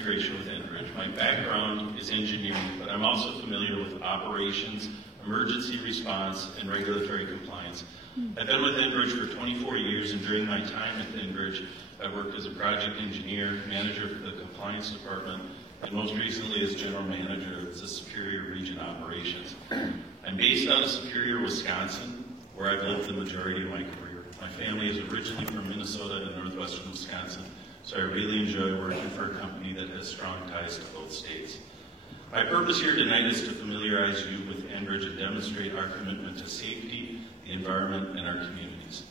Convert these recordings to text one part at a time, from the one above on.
integration with Enbridge. My background is engineering, but I'm also familiar with operations, emergency response, and regulatory compliance. I've been with Enbridge for 24 years, and during my time at Enbridge, I worked as a project engineer, manager for the compliance department, and most recently as general manager of the Superior Region Operations. I'm based out of Superior, Wisconsin, where I've lived the majority of my career. My family is originally from Minnesota and northwestern Wisconsin, so I really enjoy working for a company that has strong ties to both states. My purpose here tonight is to familiarize you with Enbridge and demonstrate our commitment to safety, the environment, and our communities.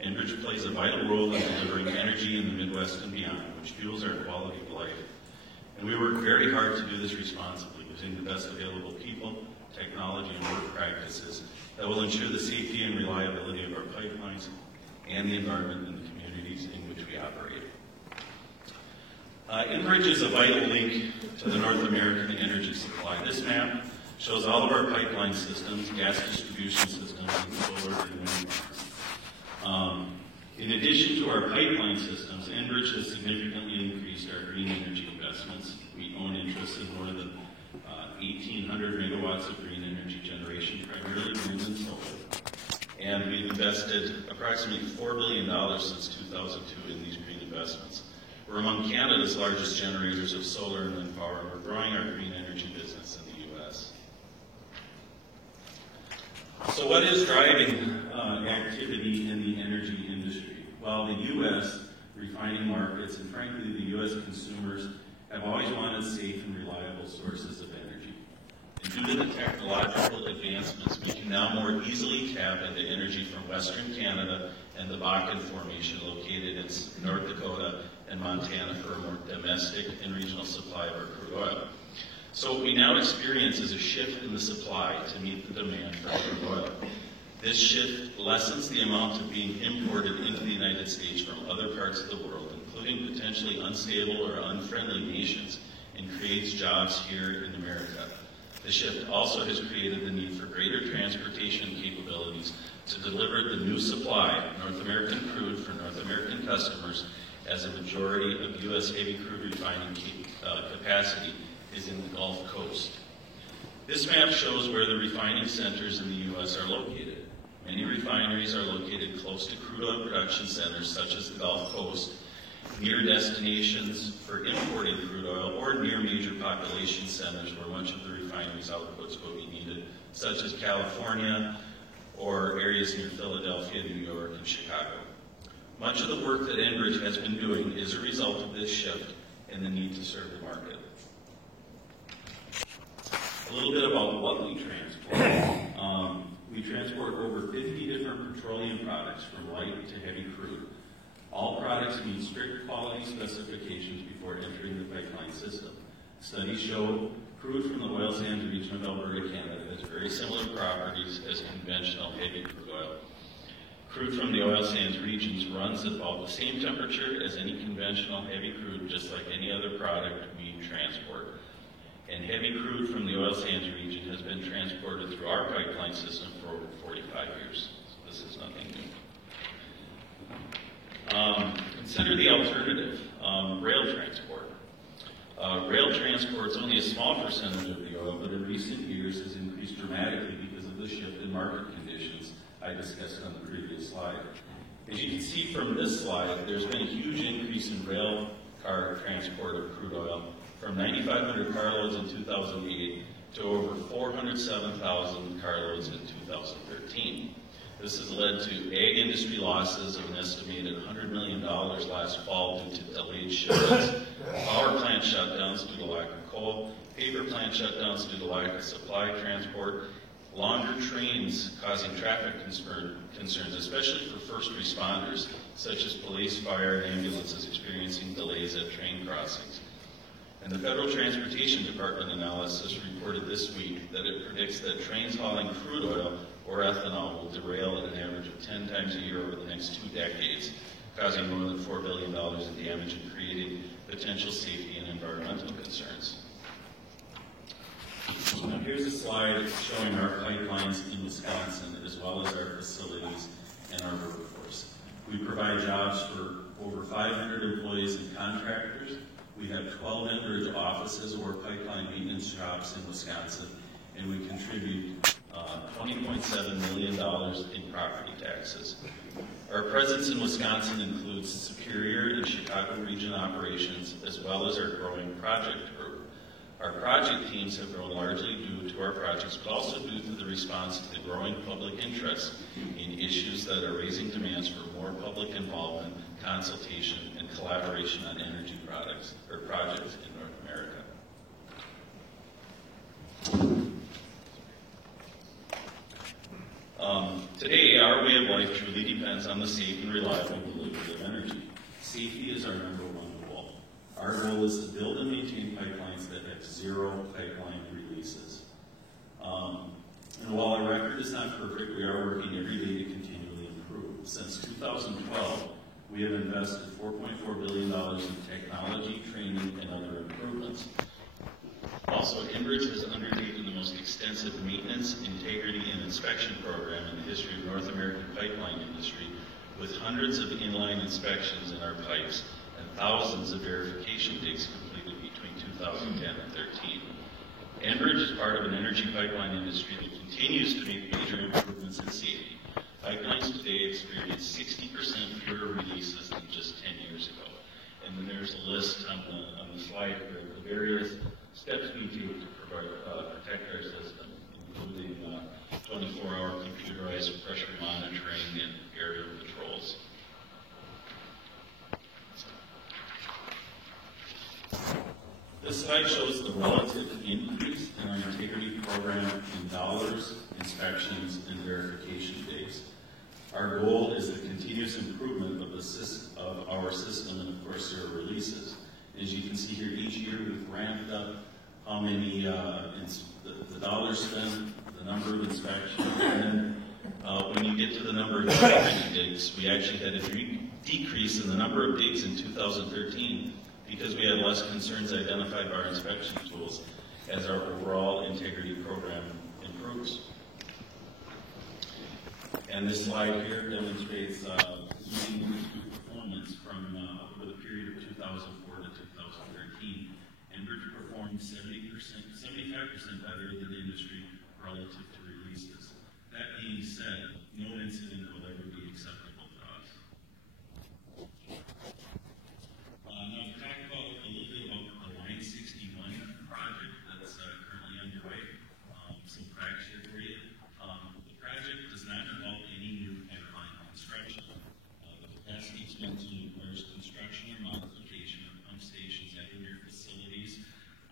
Enbridge plays a vital role in delivering energy in the Midwest and beyond, which fuels our quality of life. And we work very hard to do this responsibly, using the best available people, technology, and work practices that will ensure the safety and reliability of our pipelines and the environment and the communities in which we operate. Enbridge is a vital link to the North American energy supply. This map shows all of our pipeline systems, gas distribution systems, and solar and wind farms. In addition to our pipeline systems, Enbridge has significantly increased our green energy investments. We own interests in more than 1,800 megawatts of green energy generation, primarily wind and solar. And we've invested approximately $4 billion since 2002 in these green investments. We're among Canada's largest generators of solar and wind power, and we're growing our green energy business in the U.S. So what is driving activity in the energy industry? Well, the U.S. refining markets and frankly the U.S. consumers have always wanted safe and reliable sources of energy. And due to the technological advancements, we can now more easily tap into energy from Western Canada and the Bakken Formation located in North Dakota and Montana for a more domestic and regional supply of our crude oil. So what we now experience is a shift in the supply to meet the demand for crude oil. This shift lessens the amount of being imported into the United States from other parts of the world, including potentially unstable or unfriendly nations, and creates jobs here in America. The shift also has created the need for greater transportation capabilities to deliver the new supply of North American crude for North American customers, as a majority of U.S. heavy crude refining capacity is in the Gulf Coast. This map shows where the refining centers in the U.S. are located. Many refineries are located close to crude oil production centers, such as the Gulf Coast, near destinations for importing crude oil, or near major population centers where much of the refinery's outputs will be needed, such as California or areas near Philadelphia, New York, and Chicago. Much of the work that Enbridge has been doing is a result of this shift and the need to serve the market. A little bit about what we transport. We transport over 50 different petroleum products from light to heavy crude. All products meet strict quality specifications before entering the pipeline system. Studies show crude from the oil sands region of Alberta, Canada has very similar properties as conventional heavy crude oil. Crude from the oil sands regions runs at about the same temperature as any conventional heavy crude, just like any other product we transport. And heavy crude from the oil sands region has been transported through our pipeline system for over 45 years. So this is nothing new. Consider the alternative, rail transport. Rail transport is only a small percentage of the oil, but in recent years has increased dramatically because of the shift in market conditions I discussed on the previous slide. As you can see from this slide, there's been a huge increase in rail car transport of crude oil, from 9,500 carloads in 2008 to over 407,000 carloads in 2013. This has led to ag industry losses of an estimated $100 million last fall due to delayed shipments, power plant shutdowns due to lack of coal, paper plant shutdowns due to lack of supply transport, longer trains causing traffic concerns, especially for first responders, such as police, fire, and ambulances experiencing delays at train crossings. And the Federal Transportation Department analysis reported this week that it predicts that trains hauling crude oil or ethanol will derail at an average of 10 times a year over the next 2 decades, causing more than $4 billion in damage and creating potential safety and environmental concerns. Now here's a slide showing our pipelines in Wisconsin, as well as our facilities and our workforce. We provide jobs for over 500 employees and contractors, We have 12 Enbridge offices or pipeline maintenance shops in Wisconsin, and we contribute $20.7 million in property taxes. Our presence in Wisconsin includes Superior and Chicago region operations, as well as our growing project group. Our project teams have grown largely due to our projects, but also due to the response to the growing public interest in issues that are raising demands for more public involvement, consultation, and collaboration on energy projects in North America. Today, our way of life truly depends on the safe and reliable delivery of energy. Safety is our number one goal. Our goal is to build and maintain pipelines that have zero pipeline releases. And while our record is not perfect, we are working every day to continually improve. Since 2012, we have invested $4.4 billion in technology, training, and other improvements. Also, Enbridge has undertaken the most extensive maintenance, integrity, and inspection program in the history of North American pipeline industry, with hundreds of inline inspections in our pipes and thousands of verification digs completed between 2010 and 2013. Enbridge is part of an energy pipeline industry that continues to make major improvements in safety. Pipelines today experience 60% fewer releases than just 10 years ago. And then there's a list on the slide here of the various steps we take to protect our system, including 24-hour computerized pressure monitoring and aerial patrols. This slide shows the relative increase in our integrity program in dollars, inspections, and verification days. Our goal is the continuous improvement of our system and, of course, zero releases. As you can see here, each year we've ramped up how many, the dollars spent, the number of inspections, and then when you get to the number of digs, we actually had a decrease in the number of digs in 2013 because we had less concerns identified by our inspection tools as our overall integrity program improves. And this slide here demonstrates performance from over the period of 2004 to 2013. Enbridge performed 75% better than the industry relative to releases. That being said, no incident will ever be acceptable to us. Now, to talk about a little bit about the Line 61 project that's currently underway. Some facts here for you. The project does not involve any new pipeline construction. The capacity expansion requires construction or modification of pump stations at near facilities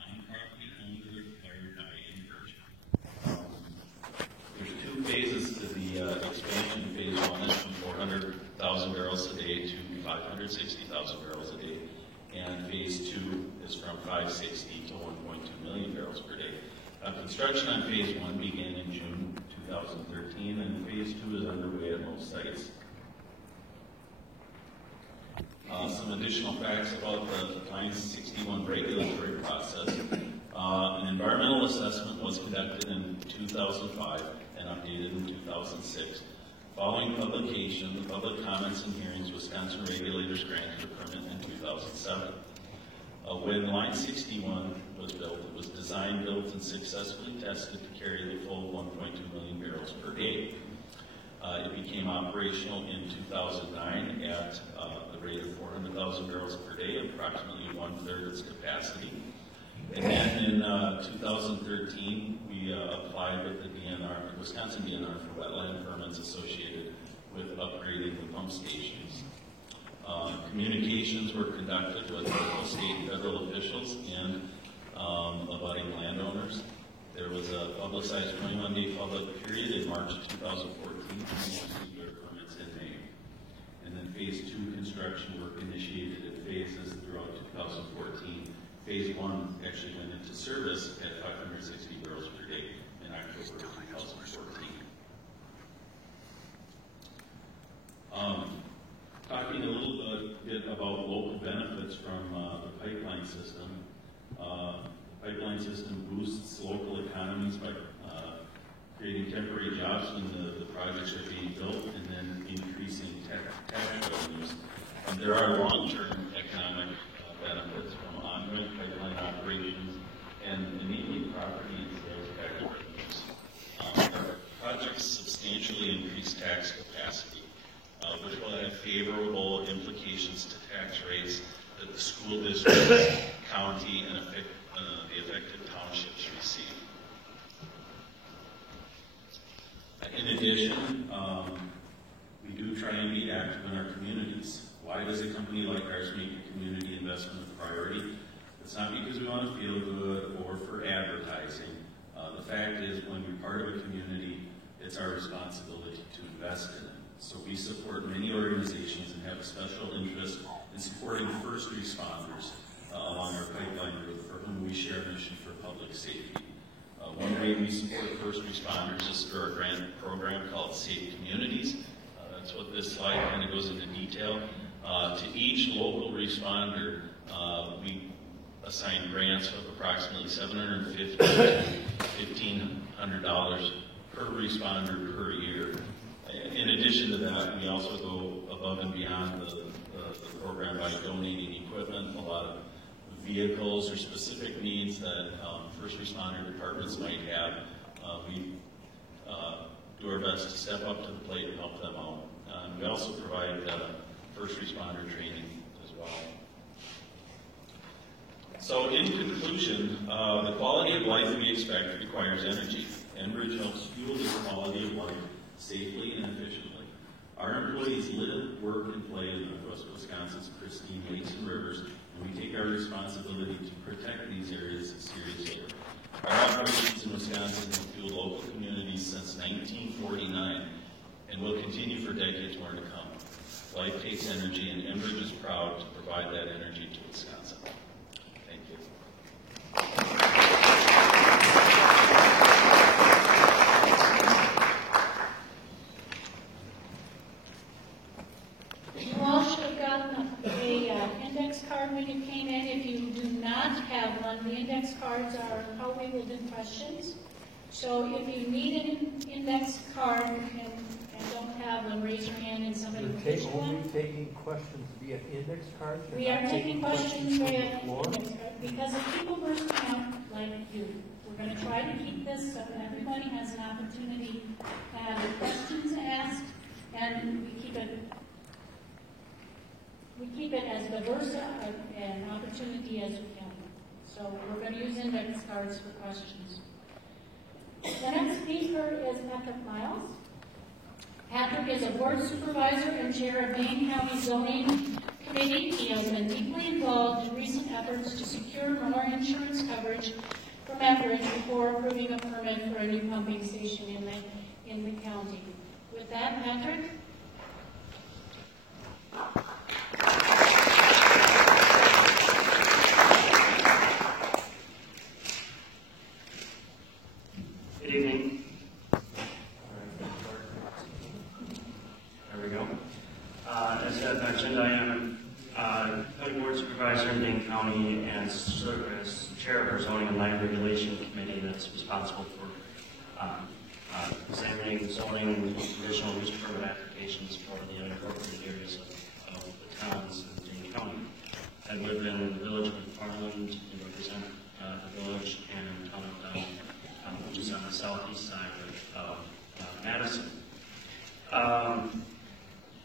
on property owned or acquired by Enbridge. There's two phases to the expansion. Phase one is from 400,000 barrels a day to 560,000 barrels a day. And phase two is from 560 to 1.2 million barrels per day. Construction on phase one began in June 2013, and phase two is underway at most sites. Some additional facts about the Line 61 regulatory process. An environmental assessment was conducted in 2005 and updated in 2006. Following publication, the public comments and hearings, Wisconsin regulators granted a permit in 2007. When Line 61 was built, it was designed, built, and successfully tested to carry the full 1.2 million barrels per day. It became operational in 2009 at the rate of 400,000 barrels per day, approximately one-third its capacity. And then in 2013, we applied with the DNR, the Wisconsin DNR, for wetland permits associated with upgrading the pump stations. Communications were conducted with local, state, and federal officials and abutting landowners. There was a publicized 21-day public period in March 2014, and we received our permits in May. And then phase two construction work initiated in phases throughout 2014. Phase one actually went into service at 560 barrels per day in October 2014. Talking a little bit about local benefits from the pipeline system. The pipeline system boosts local economies by creating temporary jobs when the projects are being built, and then increasing tax revenues. And there are long-term economic benefits from operations and enabling property and sales tax revenues. Our projects substantially increase tax capacity, which will have favorable implications to tax rates that the school districts, county, and the affected townships receive. In addition, we do try and be active in our communities. Why does a company like ours make a community investment a priority? It's not because we want to feel good or for advertising. The fact is, when you're part of a community, it's our responsibility to invest in it. So we support many organizations and have a special interest in supporting first responders along our pipeline route, for whom we share a mission for public safety. One way we support first responders is through our grant program called Safe Communities. That's what this slide kind of goes into detail. To each local responder, we assign grants of approximately $750 to $1,500 per responder per year. In addition to that, we also go above and beyond the program by donating equipment, a lot of vehicles or specific needs that first responder departments might have. We do our best to step up to the plate and help them out. We also provide first responder training as well. So in conclusion, the quality of life we expect requires energy. Enbridge helps fuel this quality of life safely and efficiently. Our employees live, work, and play in Northwest Wisconsin's pristine lakes and rivers, and we take our responsibility to protect these areas seriously. Our operations in Wisconsin have fueled local communities since 1949 and will continue for decades more to come. Life takes energy, and Enbridge is proud to provide that energy to Wisconsin. Thank you. You all should have gotten an index card when you came in. If you do not have one, the index cards are how we will do questions. So if you need an index card and don't have one, raise your hand and somebody will get you one. Only taking questions via index cards? We are taking questions via index card because of people first count like you. We're going to try to keep this so everybody has an opportunity to have questions asked, and we keep it as diverse an opportunity as we can. So we're going to use index cards for questions. The next speaker is Patrick Miles. Patrick is a board supervisor and chair of Maine County Zoning Committee. He has been deeply involved in recent efforts to secure more insurance coverage from Enbridge before approving a permit for a new pumping station in the county. With that, Patrick. Good evening. There we go. As Ed mentioned, I am County Board Supervisor in Maine County and serve as chair of our Zoning and Land Regulation Committee that's responsible for examining zoning and conditional use permit applications for the unincorporated areas of the towns in Maine County. I live in the village of McFarland and represent the village and town of Dunn, which is on the southeast side of Madison.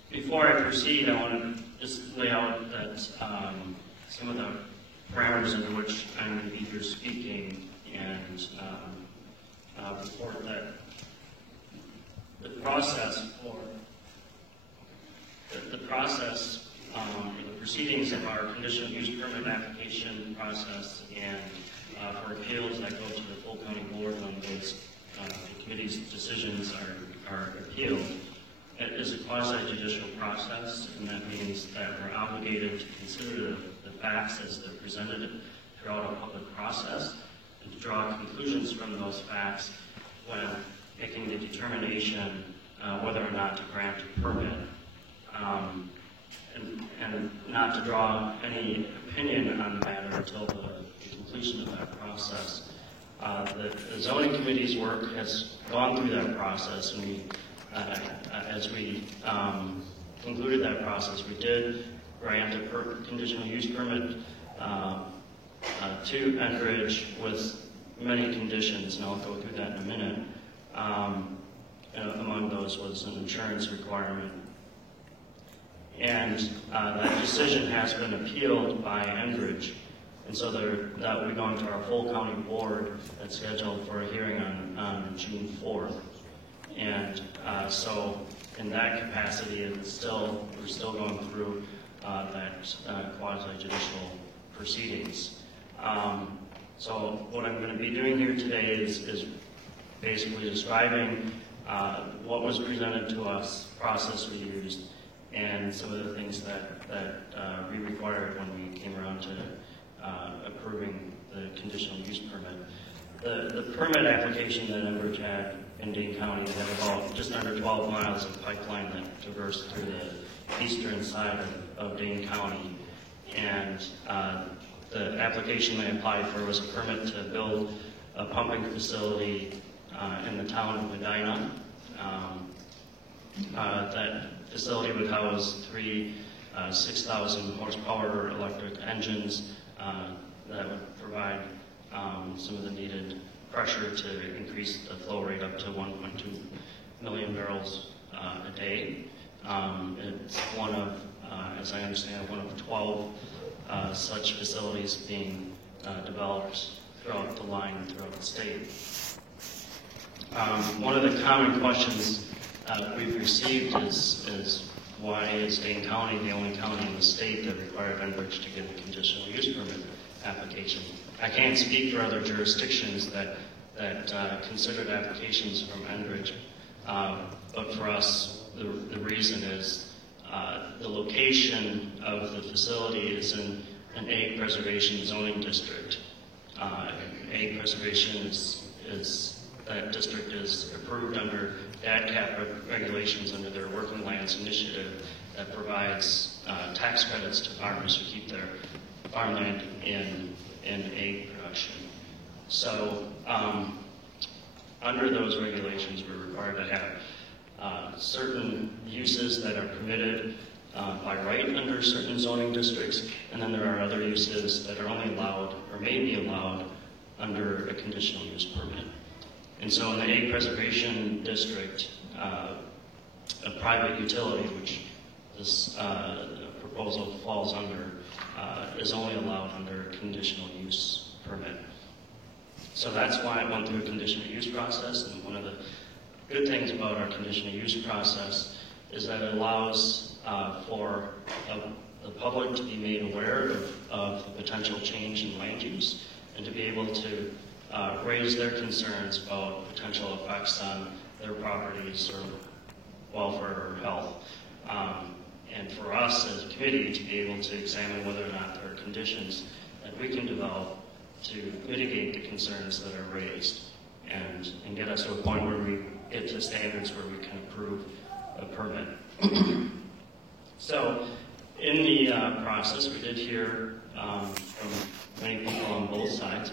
Before I proceed, I want to just lay out that some of the parameters under which I'm going to be here speaking, and report that the process for the proceedings of our conditional use permit application process and for appeals that go to the full county board on those the committee's decisions are appealed. It is a quasi-judicial process, and that means that we're obligated to consider the facts as they're presented throughout a public process and to draw conclusions from those facts when making the determination whether or not to grant a permit, and not to draw any opinion on the matter until the completion of that process. The zoning committee's work has gone through that process, and as we concluded that process, we did grant a conditional use permit to Enbridge with many conditions, and I'll go through that in a minute. Among those was an insurance requirement. And that decision has been appealed by Enbridge. And so that will be going to our full county board that's scheduled for a hearing on June 4th. And so in that capacity, we're still going through that quasi-judicial proceedings. So what I'm going to be doing here today is basically describing what was presented to us, process we used, and some of the things that we required when we came around to approving the conditional use permit. The permit application that Enbridge had in Dane County had about just under 12 miles of pipeline that traversed through the eastern side of Dane County. And the application they applied for was a permit to build a pumping facility in the town of Medina. That facility would house three 6,000 horsepower electric engines that would provide some of the needed pressure to increase the flow rate up to 1.2 million barrels a day. It's one of, as I understand, one of 12 such facilities being developed throughout the line, throughout the state. One of the common questions we've received is why is Dane County the only county in the state that required Enbridge to get a conditional use permit application? I can't speak for other jurisdictions that considered applications from Enbridge, but for us, the reason is the location of the facility is in an egg preservation zoning district. Egg preservation that district is approved under DADCAP regulations under their Working Lands Initiative that provides tax credits to farmers who keep their farmland in egg production. So under those regulations, we're required to have certain uses that are permitted by right under certain zoning districts, and then there are other uses that are only allowed or may be allowed under a conditional use permit. And so in the egg preservation district, a private utility, which this proposal falls under, is only allowed under a conditional use permit. So that's why I went through a conditional use process, and one of the good things about our conditional use process is that it allows for the public to be made aware of the potential change in land use and to be able to raise their concerns about potential effects on their properties or welfare or health. And for us as a committee to be able to examine whether or not there are conditions that we can develop to mitigate the concerns that are raised and get us to a point where we get to standards where we can approve a permit. So in the process, we did hear from many people on both sides,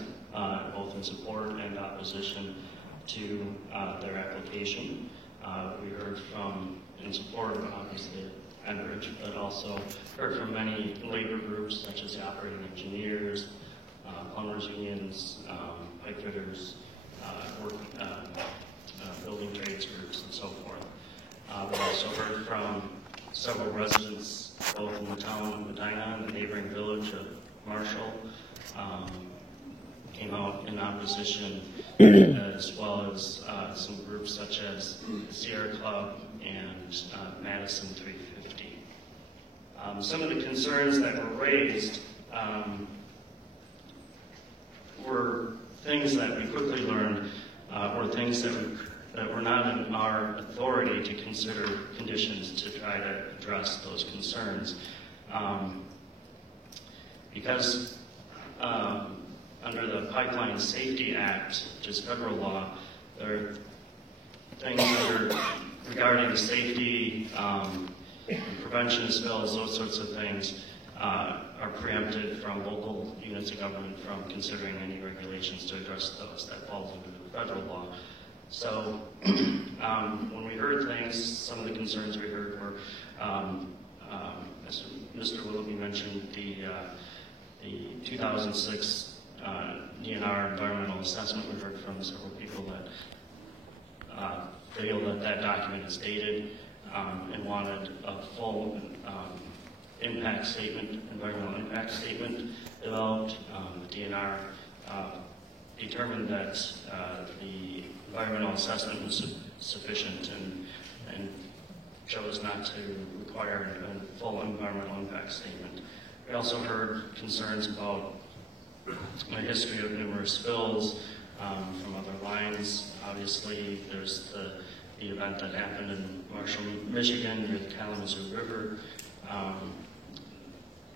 both in support and opposition to their application. We heard from, in support of obviously Enbridge, but also heard from many labor groups such as the operating engineers, plumbers unions, pipe fitters, building trades groups, and so forth. We also heard from several residents, both in the town of Medina and the neighboring village of Marshall, came out in opposition, as well as some groups such as the Sierra Club and Madison 350. Some of the concerns that were raised were things that we quickly learned were things that were not in our authority to consider conditions to try to address those concerns. Because under the Pipeline Safety Act, which is federal law, there are things that are regarding safety, prevention of spills, those sorts of things are preempted from local units of government from considering any regulations to address those. That falls under the federal law. So when we heard things, some of the concerns we heard were, as Mr. Willoughby mentioned, the the 2006 DNR environmental assessment. We've heard from several people that feel that that document is dated and wanted a full impact statement, environmental impact statement developed. The DNR determined that the environmental assessment was sufficient and chose not to require a full environmental impact statement. We also heard concerns about a history of numerous spills from other lines. Obviously, there's the event that happened in Marshall, Michigan, near the Kalamazoo River.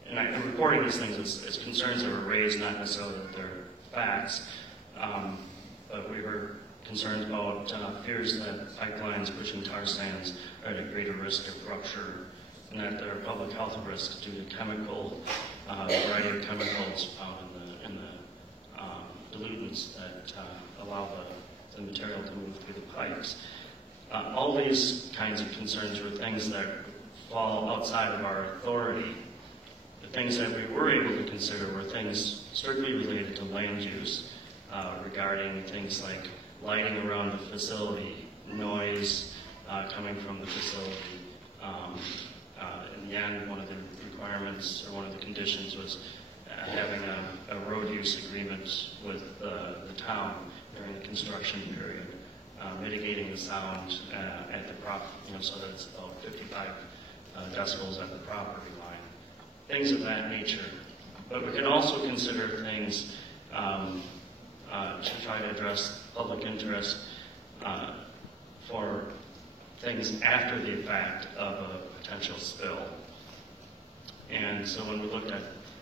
And I'm reporting these things as concerns that were raised, not necessarily that they're facts. But we heard concerns about fears that pipelines pushing tar sands are at a greater risk of rupture, and that there are public health risks due to variety of chemicals found in the diluents that allow the material to move through the pipes. All these kinds of concerns were things that fall outside of our authority. The things that we were able to consider were things strictly related to land use, regarding things like lighting around the facility, noise coming from the facility. In the end, one of the requirements or one of the conditions was having a road use agreement with the town during the construction period, mitigating the sound at the property, so that it's about 55 decibels at the property line, things of that nature. But we can also consider things to try to address public interest for things after the fact of a potential spill. And so when we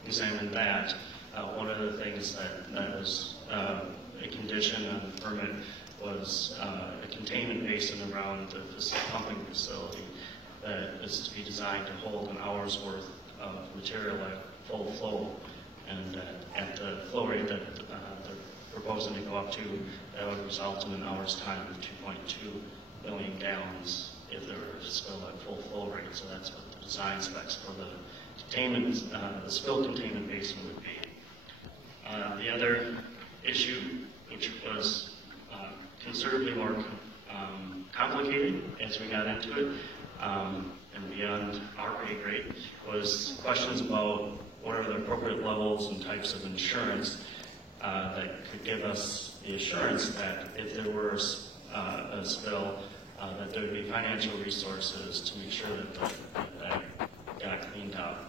examined that, one of the things that was a condition of the permit was a containment basin around the pumping facility that is to be designed to hold an hour's worth of material at full flow. And at the flow rate that they're proposing to go up to, that would result in an hour's time of 2.2 million gallons if there were a spill at full flow rate. So that's what the design specs for the containment, the spill containment basin would be. The other issue, which was considerably more complicated as we got into it, and beyond our pay grade, was questions about what are the appropriate levels and types of insurance that could give us the assurance that if there were a spill, that there would be financial resources to make sure that got cleaned up.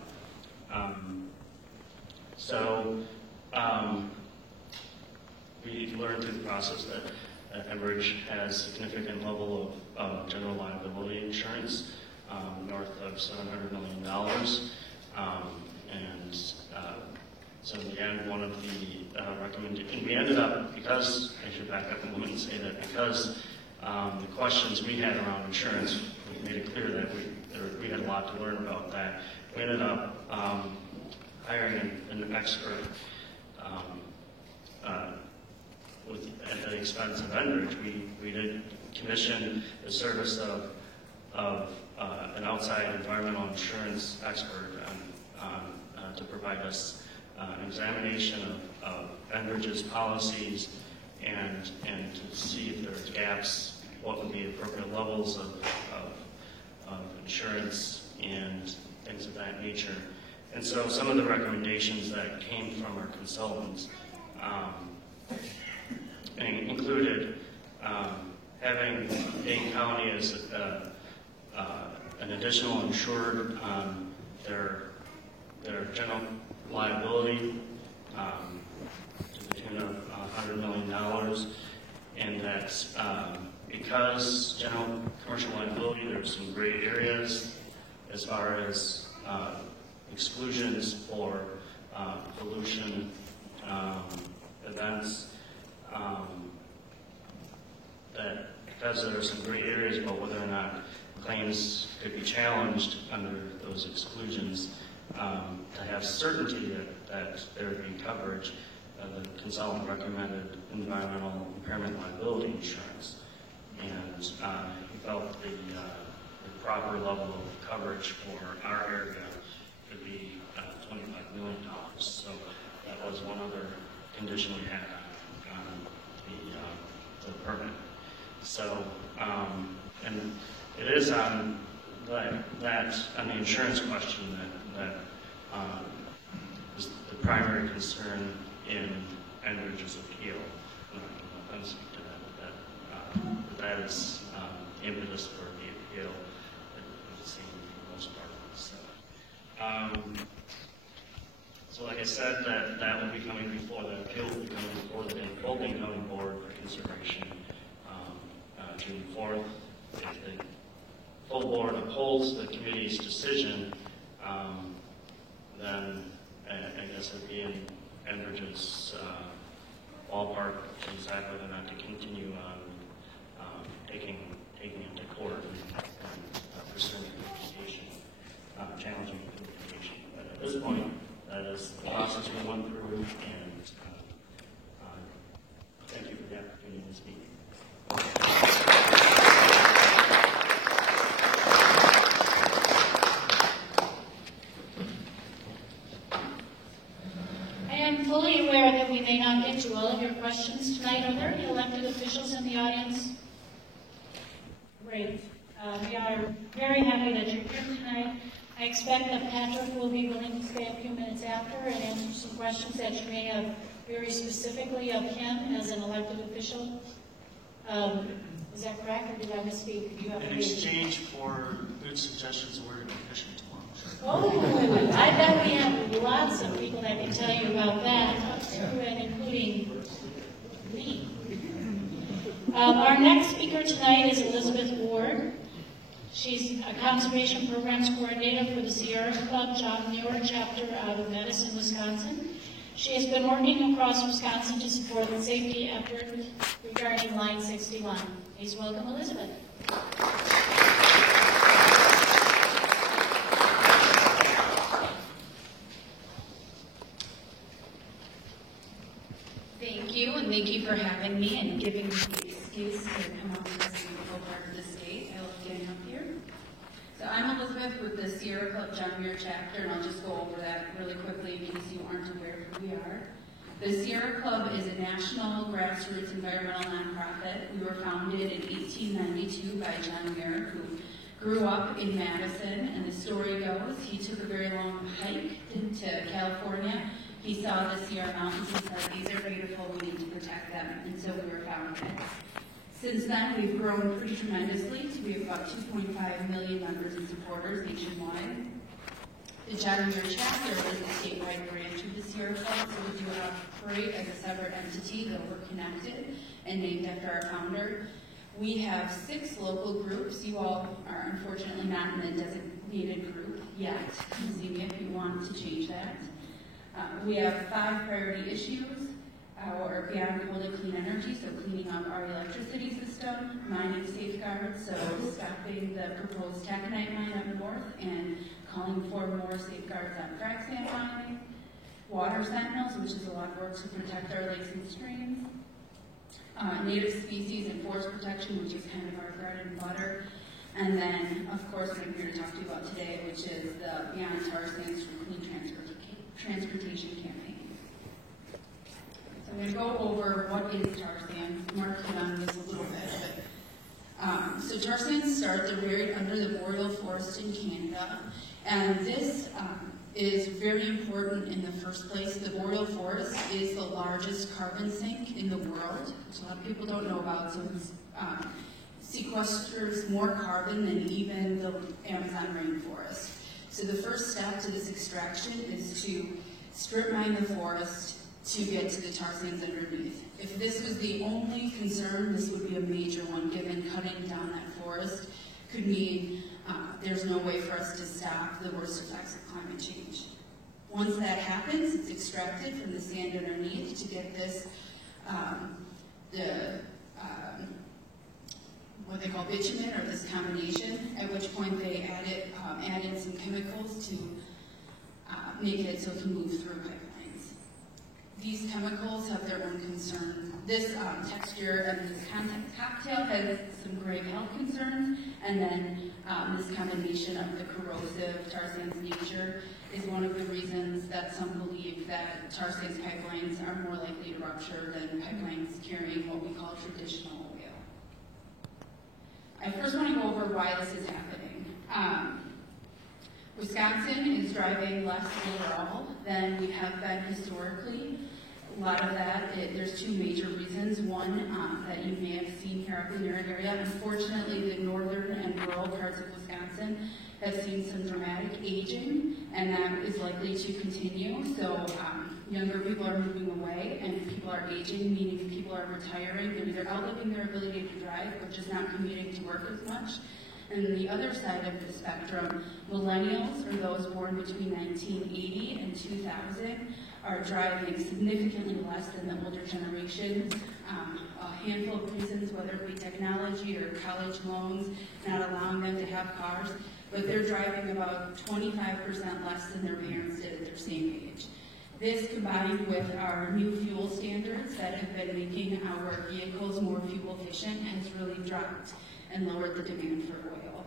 We learned through the process that Enbridge has a significant level of general liability insurance, north of $700 million. So in the end, one of the recommendations, we ended up, because, I should back up a moment and say that because the questions we had around insurance, we made it clear that we had a lot to learn about that. We ended up hiring an expert at the expense of Enbridge. We did commission the service of an outside environmental insurance expert to provide us an examination of Enbridge's policies and to see if there are gaps, what would be appropriate levels of insurance and things of that nature. And so some of the recommendations that came from our consultants included having Dane County as an additional insured on their general liability to the tune of $100 million, and that because general commercial liability, there's some gray areas as far as exclusions for pollution events, that because there are some gray areas about whether or not claims could be challenged under those exclusions, to have certainty that there would be coverage, the consultant recommended environmental impairment liability insurance. And he felt the proper level of coverage for our area could be $25 million. So that was one other condition we had on the permit. So, and it is on that on the insurance question that is the primary concern in Enbridge's appeal. I'm not going to speak to that, that is impetus for the appeal, it would seem for the most part. So like I said, that will be coming before the appeal will be coming before the building coming board for consideration June 4th. If the full board upholds the committee's decision, then I guess it would be in Enbridge's ballpark to decide whether or not to continue on taking it to court and pursuing implementation, challenging implementation. But at this point, that is the process we went through, and thank you for the opportunity to speak. I am fully aware that we may not get to all of your questions tonight. Are there any elected officials in the audience? Great. We are very happy that you're here tonight. I expect that Patrick will be willing to stay a few minutes after and answer some questions that you may have very specifically of him as an elected official. Is that correct, or did I misspeak? Do you have In exchange for good suggestions, we're going to be fishing tomorrow. Oh, I bet we have lots of people that can tell you about that, up to and including me. Our next speaker tonight is Elizabeth Ward. She's a Conservation Programs Coordinator for the Sierra Club John Muir chapter out of Madison, Wisconsin. She has been working across Wisconsin to support the safety effort regarding Line 61. Please welcome Elizabeth. Thank you, and thank you for having me and giving me the excuse to come up to this beautiful part of the state. I love getting up here. So I'm Elizabeth with the Sierra Club John Muir chapter, and I'll just go over that really quickly in case you aren't aware of who we are. The Sierra Club is a national grassroots environmental nonprofit. We were founded in 1892 by John Muir, who grew up in Madison, and the story goes he took a very long hike to California. He saw the Sierra Mountains and said, these are beautiful, we need to protect them, and so we were founded. Since then, we've grown pretty tremendously to be about 2.5 million members and supporters nationwide. The John Muir chapter is the statewide branch of the Sierra Club, so we do operate as a separate entity, though we're connected and named after our founder. We have 6 local groups. You all are unfortunately not in a designated group yet. You see me if you want to change that. We have 5 priority issues. Our Beyond Coal to Clean Energy, so cleaning up our electricity system, mining safeguards, so stopping the proposed taconite mine up north and calling for more safeguards on frac sand mining, water sentinels, which is a lot of work to protect our lakes and streams, native species and forest protection, which is kind of our bread and butter, and then, of course, what I'm here to talk to you about today, which is the Beyond Tar Sands for Clean Transportation campaign. So I'm going to go over what is tar sand. Mark hit on this a little bit. But, so tar sands they're buried under the boreal forest in Canada. And this is very important in the first place. The boreal forest is the largest carbon sink in the world, which a lot of people don't know about. So it sequesters more carbon than even the Amazon rainforest. So the first step to this extraction is to strip mine the forest to get to the tar sands underneath. If this was the only concern, this would be a major one, given cutting down that forest could mean there's no way for us to stop the worst effects of climate change. Once that happens, it's extracted from the sand underneath to get this, what they call bitumen, or this combination, at which point they add in some chemicals to make it so it can move through pipelines. These chemicals have their own concern. This texture and this cocktail has some grave health concerns, and then this combination of the corrosive tar sands nature is one of the reasons that some believe that tar sands pipelines are more likely to rupture than pipelines carrying what we call traditional oil. I first want to go over why this is happening. Wisconsin is driving less overall than we have been historically. A lot of that, there's two major reasons. One, that you may have seen here up in your area. Unfortunately, the northern and rural parts of Wisconsin have seen some dramatic aging, and that is likely to continue. So younger people are moving away, and people are aging, meaning people are retiring. They're either outliving their ability to drive, or just not commuting to work as much. And then the other side of the spectrum, millennials, or those born between 1980 and 2000, are driving significantly less than the older generations. A handful of reasons, whether it be technology or college loans, not allowing them to have cars, but they're driving about 25% less than their parents did at their same age. This, combined with our new fuel standards that have been making our vehicles more fuel efficient, has really dropped and lowered the demand for oil.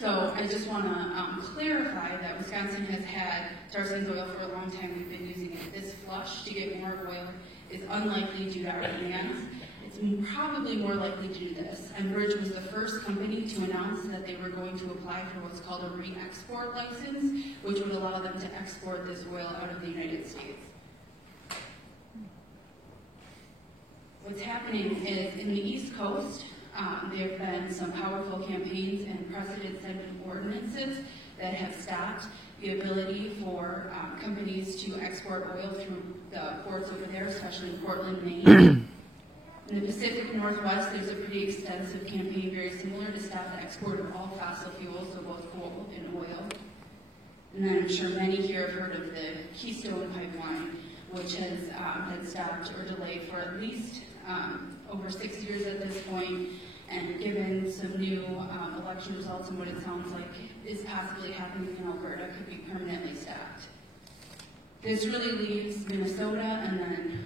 So I just want to clarify that Wisconsin has had tar sands oil for a long time. We've been using it. This flush to get more oil is unlikely due to our hands. It's probably more likely due to this. Enbridge was the first company to announce that they were going to apply for what's called a re-export license, which would allow them to export this oil out of the United States. What's happening is in the East Coast, there have been some powerful campaigns and precedent-setting ordinances that have stopped the ability for companies to export oil through the ports over there, especially in Portland, Maine. In the Pacific Northwest, there's a pretty extensive campaign very similar to stop the export of all fossil fuels, so both coal and oil. And then I'm sure many here have heard of the Keystone Pipeline, which has been stopped or delayed for at least over 6 years at this point, and given some new election results and what it sounds like is possibly happening in Alberta, could be permanently stopped. This really leaves Minnesota and then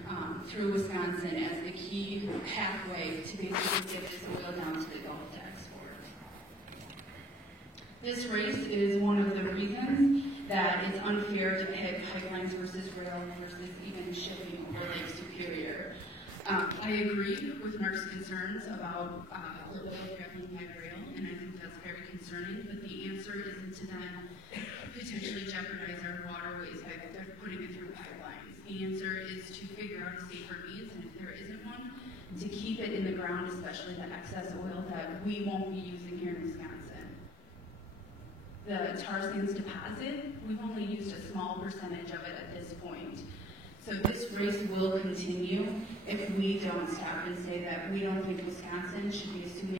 through Wisconsin as the key pathway to basically get this oil down to the Gulf to export. This race is one of the reasons that it's unfair to pit pipelines versus rail versus even shipping over Lake Superior. I agree with Mark's concerns about oil traveling by rail, and I think that's very concerning, but the answer isn't to then potentially jeopardize our waterways by putting it through pipelines. The answer is to figure out a safer means, and if there isn't one, to keep it in the ground, especially the excess oil that we won't be using here in Wisconsin. The tar sands deposit, we've only used a small percentage of it at this point. So this race will continue if we don't stop and say that we don't think Wisconsin should be assuming